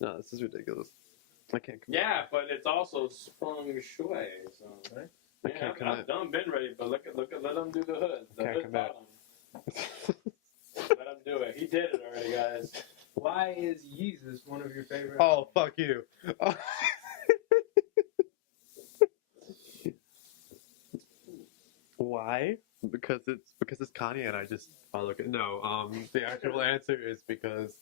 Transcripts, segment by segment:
No, this is ridiculous. I can't commit. Yeah, but it's also feng shui. So, right? I can't commit. I've done been ready, but look, let him do the hood. The Can't hood commit. Let him do it. He did it already, guys. Why is Yeezus one of your favorite? Oh, fuck you. Why? Because it's Kanye, and I just look at the actual answer is because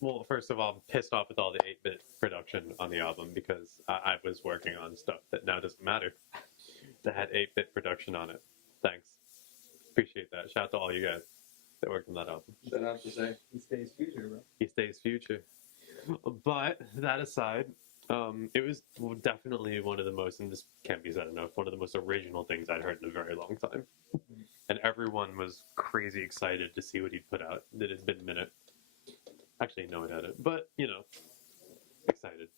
well, first of all, I'm pissed off with all the 8-bit production on the album because I was working on stuff that now doesn't matter that had 8-bit production on it. Thanks, appreciate that. Shout out to all you guys that worked on that album. Shout out to say He stays future, bro. He stays future. But that aside, it was definitely one of the most, and this can't be said enough, one of the most original things I'd heard in a very long time. And everyone was crazy excited to see what he'd put out. It had been a minute. Actually, no, it hadn't. But, excited.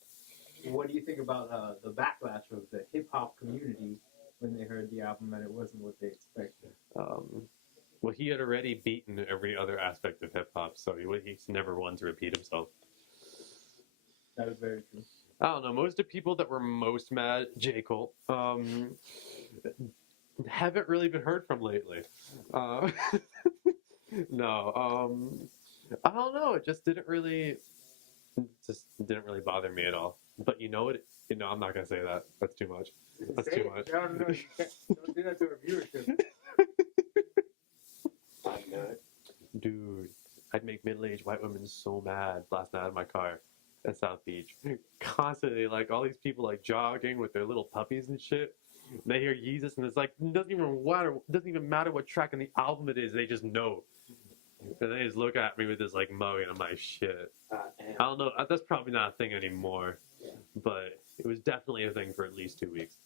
What do you think about the backlash of the hip-hop community when they heard the album and it wasn't what they expected? Well, he had already beaten every other aspect of hip-hop, so he's never one to repeat himself. That is very true. I don't know. Most of the people that were most mad, J. Cole, haven't really been heard from lately. No, I don't know. It just didn't really bother me at all. But you know what? I'm not gonna say that. That's too much. That's too much. No, you can't. Don't do that to our viewership. I know it. Dude, I'd make middle-aged white women so mad blasting out of my car at South Beach. Constantly, like, all these people, like, jogging with their little puppies and shit. And they hear Yeezus, and it's like, it doesn't even matter what track on the album it is, they just know. And they just look at me with this, like, mug, and I'm like, shit. I don't know, that's probably not a thing anymore. Yeah. But it was definitely a thing for at least 2 weeks.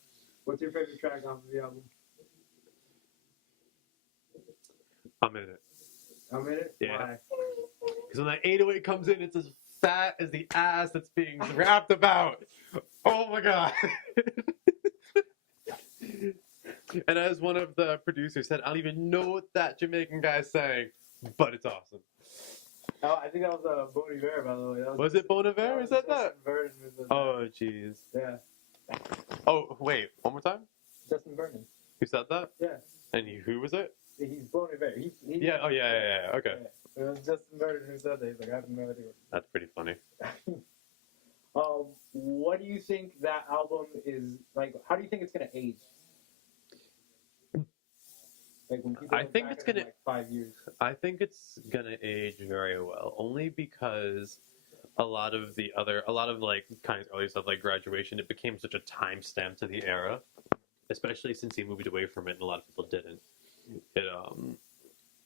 What's your favorite track off of the album? I'm in it. I'm in it? Yeah. Why? Because when that 808 comes in, it's as fat as the ass that's being rapped about. Oh my god. And as one of the producers said, I don't even know what that Jamaican guy's saying, but it's awesome. Oh, I think that was Bon Iver, by the way. Was it Bon Iver? Is that that? Vernon Oh, jeez. Yeah. Oh, wait. One more time? Justin Vernon. Who said that? Yeah. And who was it? He's Bon Iver. Yeah, oh, yeah. Okay. Yeah. It was Justin Vernon who said that. He's like, I have no idea. That's pretty funny. What do you think that album is, like, how do you think it's going to age? Like when people I think it's going to... like 5 years. I think it's going to age very well, only because a lot of like kind of early stuff like Graduation, it became such a timestamp to the era, especially since he moved away from it and a lot of people didn't.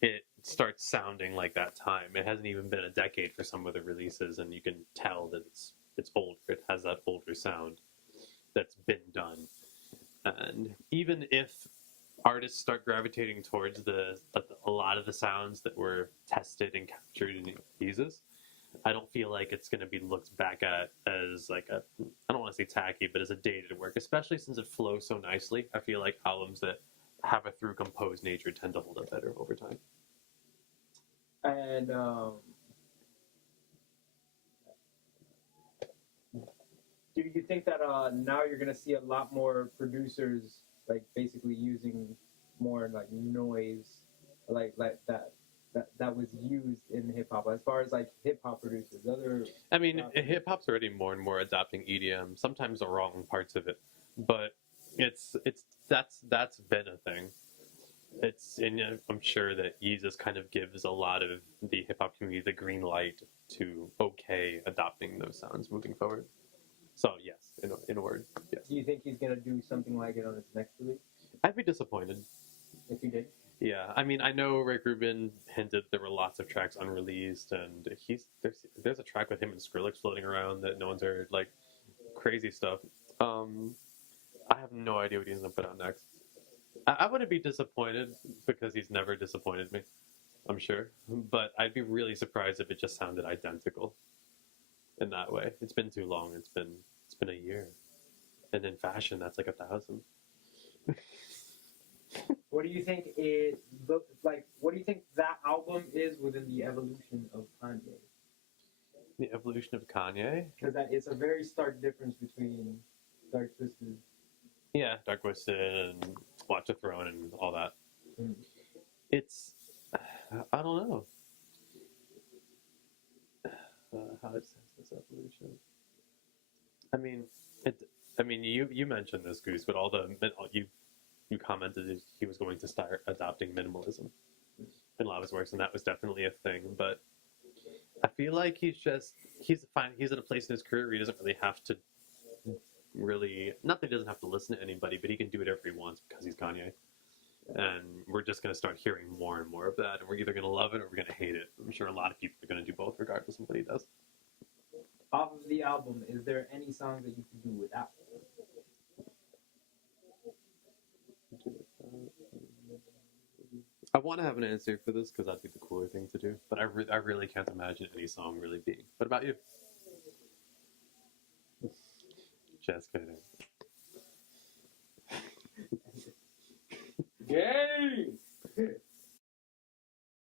It starts sounding like that time. It hasn't even been a decade for some of the releases, and you can tell that it's older. It has that older sound that's been done. And even if artists start gravitating towards a lot of the sounds that were tested and captured in Yeezus, I don't feel like it's going to be looked back at as like I don't want to say tacky, but as a dated work, especially since it flows so nicely. I feel like albums that have a through composed nature tend to hold up better over time. And do you think that now you're going to see a lot more producers like basically using more like noise, like that was used in hip hop as far as like hip hop producers? I mean, hip hop's already more and more adopting EDM. Sometimes the wrong parts of it, but that's been a thing. And I'm sure that Yeezus kind of gives a lot of the hip hop community the green light to adopting those sounds moving forward. So yes, in a word, yes. Do you think he's gonna do something like it on his next release? I'd be disappointed if he did. Yeah, I mean, I know Rick Rubin hinted there were lots of tracks unreleased, and there's a track with him and Skrillex floating around that no one's heard, like crazy stuff. I have no idea what he's gonna put out next. I wouldn't be disappointed because he's never disappointed me, I'm sure, but I'd be really surprised if it just sounded identical in that way. It's been too long. It's been a year, and in fashion, that's like 1,000. What do you think it looked like? What do you think that album is within the evolution of Kanye? The evolution of Kanye. Because it's a very stark difference between Dark Twisted. Yeah, Dark Twisted and Watch the Throne and all that. Mm. It's, I don't know. How to sense this evolution? I mean, you mentioned this, Goose, but you commented that he was going to start adopting minimalism in a lot of his works, and that was definitely a thing. But I feel like he's fine. He's at a place in his career where he doesn't really have to not that he doesn't have to listen to anybody, but he can do whatever he wants because he's Kanye. And we're just going to start hearing more and more of that, and we're either going to love it or we're going to hate it. I'm sure a lot of people are going to do both, regardless of what he does. Off of the album, is there any song that you could do without? I want to have an answer for this because that'd be the cooler thing to do, but I really can't imagine any song really being. What about you? Just kidding. Gay!